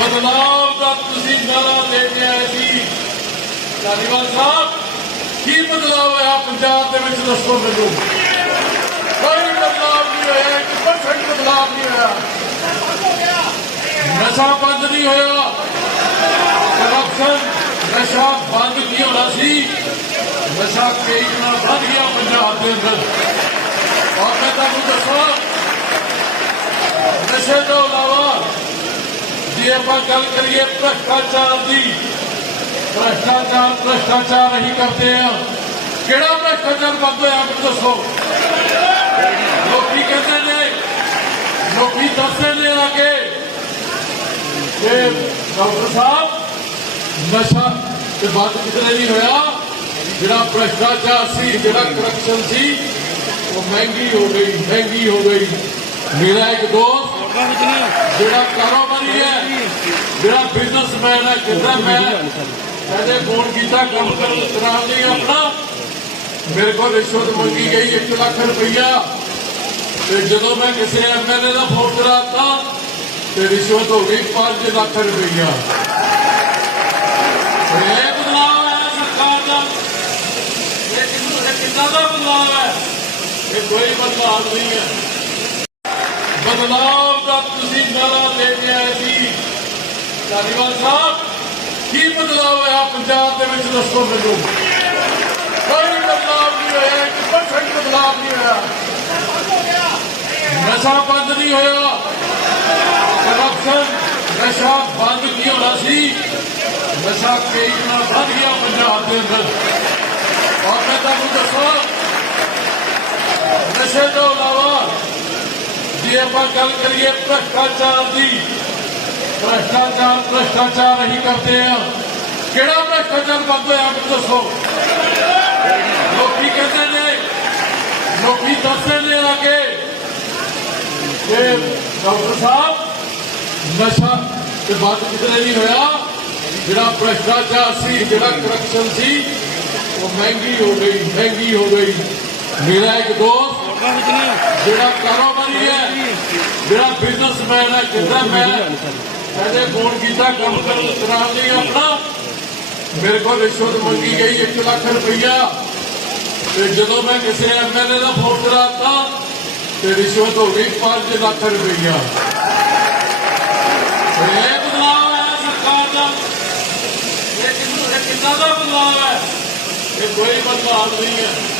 ਬਦਲਾਵ ਦਾ ਤੁਸੀਂ ਨਾਰਾ ਦੇ ਕੇ ਆਏ ਸੀ ਧਾਲੀਵਾਲ ਸਾਹਿਬ। ਕੀ ਬਦਲਾਵ ਹੋਇਆ ਪੰਜਾਬ ਦੇ ਵਿੱਚ, ਦੱਸੋ ਮੈਨੂੰ। ਕੋਈ ਬਦਲਾਵ ਨਹੀਂ ਹੋਇਆ, ਇੱਕ ਪਰਸੈਂਟ ਬਦਲਾਵ ਨਹੀਂ ਹੋਇਆ। ਨਸ਼ਾ ਬੰਦ ਨਹੀਂ ਹੋਇਆ। ਕਰਪਸ਼ਨ ਨਸ਼ਾ ਬੰਦ ਨਹੀਂ ਹੋਣਾ ਸੀ? ਨਸ਼ਾ ਕਈ ਗੁਣਾ ਵੱਧ ਗਿਆ ਪੰਜਾਬ ਦੇ ਅੰਦਰ। ਔਰ ਮੈਂ ਤੁਹਾਨੂੰ ਦੱਸਾਂ, ਨਸ਼ੇ ਤੋਂ ਇਲਾਵਾ ਜੇ ਆਪਾਂ ਗੱਲ ਕਰੀਏ ਭ੍ਰਸ਼ਟਾਚਾਰ ਦੀ ਭ੍ਰਸ਼ਟਾਚਾਰ ਭ੍ਰਸ਼ਟਾਚਾਰ ਅਸੀਂ ਕਰਦੇ ਆ ਕਿਹੜਾ ਭ੍ਰਸ਼ਟਾਚਾਰ ਬੰਦ ਹੋਇਆ ਮੈਨੂੰ ਦੱਸੋ ਲੋਕੀ ਕਹਿੰਦੇ ਨੇ ਲੋਕੀ ਦੱਸਦੇ ਨੇ ਆ ਕੇ ਕਿ ਡਾਕਟਰ ਸਾਹਿਬ ਨਸ਼ਾ ਤੇ ਬੰਦ ਕਿਧਰੇ ਨਹੀਂ ਹੋਇਆ ਜਿਹੜਾ ਭ੍ਰਸ਼ਟਾਚਾਰ ਸੀ ਜਿਹੜਾ ਕਰਪਸ਼ਨ ਸੀ ਉਹ ਮਹਿੰਗੀ ਹੋ ਗਈ ਮਹਿੰਗੀ ਹੋ ਗਈ ਮੇਰਾ ਇੱਕ ਦੋਸਤ ਜਿਹੜਾ ਕਾਰੋਬਾਰੀ ਹੈ। ਜਿਹੜਾ ਬਿਜ਼ਨਸਮੈਨ ਹੈ ਕਹਿੰਦਾ ਮੈਂ ਕਹਿੰਦੇ ਫੋਨ ਕੀਤਾ ਕੰਮ ਕਰਨ ਕਰਾਉਣ ਲਈ ਆਪਣਾ ਮੇਰੇ ਕੋਲ ਰਿਸ਼ਵਤ ਮੰਗੀ ਗਈ 1 ਲੱਖ ਰੁਪਈਆ। ਤੇ ਜਦੋਂ ਮੈਂ ਕਿਸੇ ਐਮਐਲਏ ਦਾ ਫੋਨ ਕਰਾਤਾ, ਤੇ ਰਿਸ਼ਵਤ ਹੋ ਗਈ 5 ਲੱਖ ਰੁਪਈਆ। ਇਹ ਬਦਲਾਅ ਹੈ ਸਰਕਾਰ ਦਾ। ਇਹ ਕਿੰਨਾ ਦਾ ਬਦਲਾਅ ਹੈ? ਇਹ ਕੋਈ ਬਦਲਾਅ ਨਹੀਂ ਹੈ। ਬਦਲਾਵ ਤੁਸੀਂ ਨਾਰਾ ਦੇ ਕੇ ਆਏ ਸੀ। ਧਾਲੀਵਾਲ ਸਾਹਿਬ। ਕੀ ਬਦਲਾਵ ਹੋਇਆ ਪੰਜਾਬ ਦੇ ਵਿੱਚ, ਦੱਸੋ ਮੈਨੂੰ। ਕੋਈ ਬਦਲਾਵ ਨਹੀਂ ਹੋਇਆ, ਇੱਕ ਪਰਸੈਂਟ ਬਦਲਾਵ ਨਹੀਂ ਹੋਇਆ। ਨਸ਼ਾ ਬੰਦ ਨਹੀਂ ਹੋਇਆ। ਕਰਪਸ਼ਨ ਨਸ਼ਾ ਬੰਦ ਨਹੀਂ ਹੋਣਾ ਸੀ? ਨਸ਼ਾ ਕਈ ਗੁਣਾ ਵੱਧ ਗਿਆ ਪੰਜਾਬ ਦੇ ਅੰਦਰ। ਔਰ ਮੈਂ ਤੁਹਾਨੂੰ ਦੱਸਾਂ, ਨਸ਼ੇ ਤੋਂ ਇਲਾਵਾ ਜੇ ਆਪਾਂ ਗੱਲ ਕਰੀਏ ਭ੍ਰਸ਼ਟਾਚਾਰ ਦੀ ਭ੍ਰਸ਼ਟਾਚਾਰ ਭ੍ਰਸ਼ਟਾਚਾਰ ਅਸੀਂ ਕਰਦੇ ਆ ਕਿਹੜਾ ਭ੍ਰਸ਼ਟਾਚਾਰ ਬੰਦ ਹੋਇਆ ਮੈਨੂੰ ਦੱਸੋ ਲੋਕੀ ਕਹਿੰਦੇ ਨੇ ਲੋਕੀ ਦੱਸਦੇ ਨੇ ਆ ਕੇ ਕਿ ਡਾਕਟਰ ਸਾਹਿਬ ਨਸ਼ਾ ਤੇ ਬੰਦ ਕਿਧਰੇ ਨਹੀਂ ਹੋਇਆ ਜਿਹੜਾ ਭ੍ਰਸ਼ਟਾਚਾਰ ਸੀ ਜਿਹੜਾ ਕਰਪਸ਼ਨ ਸੀ ਉਹ ਮਹਿੰਗੀ ਹੋ ਗਈ ਮਹਿੰਗੀ ਹੋ ਗਈ ਮੇਰਾ ਇੱਕ ਦੋਸਤ ਜਿਹੜਾ ਕਾਰੋਬਾਰੀ ਹੈ। ਜਿਹੜਾ ਬਿਜ਼ਨਸਮੈਨ ਹੈ ਕਹਿੰਦਾ ਮੈਂ। ਕਹਿੰਦੇ ਫੋਨ ਕੀਤਾ, ਕੰਮ ਕਰਨ ਕਰਾਉਣ ਲਈ ਆਪਣਾ ਮੇਰੇ ਕੋਲ ਰਿਸ਼ਵਤ ਮੰਗੀ ਗਈ 1 ਲੱਖ ਰੁਪਈਆ। ਤੇ ਜਦੋਂ ਮੈਂ ਕਿਸੇ ਐਮਐਲਏ ਦਾ ਫੋਨ ਕਰਾਤਾ, ਤੇ ਰਿਸ਼ਵਤ ਹੋ ਗਈ 5 ਲੱਖ ਰੁਪਈਆ। ਇਹ ਬਦਲਾਅ ਹੈ ਸਰਕਾਰ ਦਾ। ਇਹ ਕਿੰਨਾ ਦਾ ਬਦਲਾਅ ਹੈ? ਇਹ ਕੋਈ ਬਦਲਾਅ ਨਹੀਂ ਹੈ।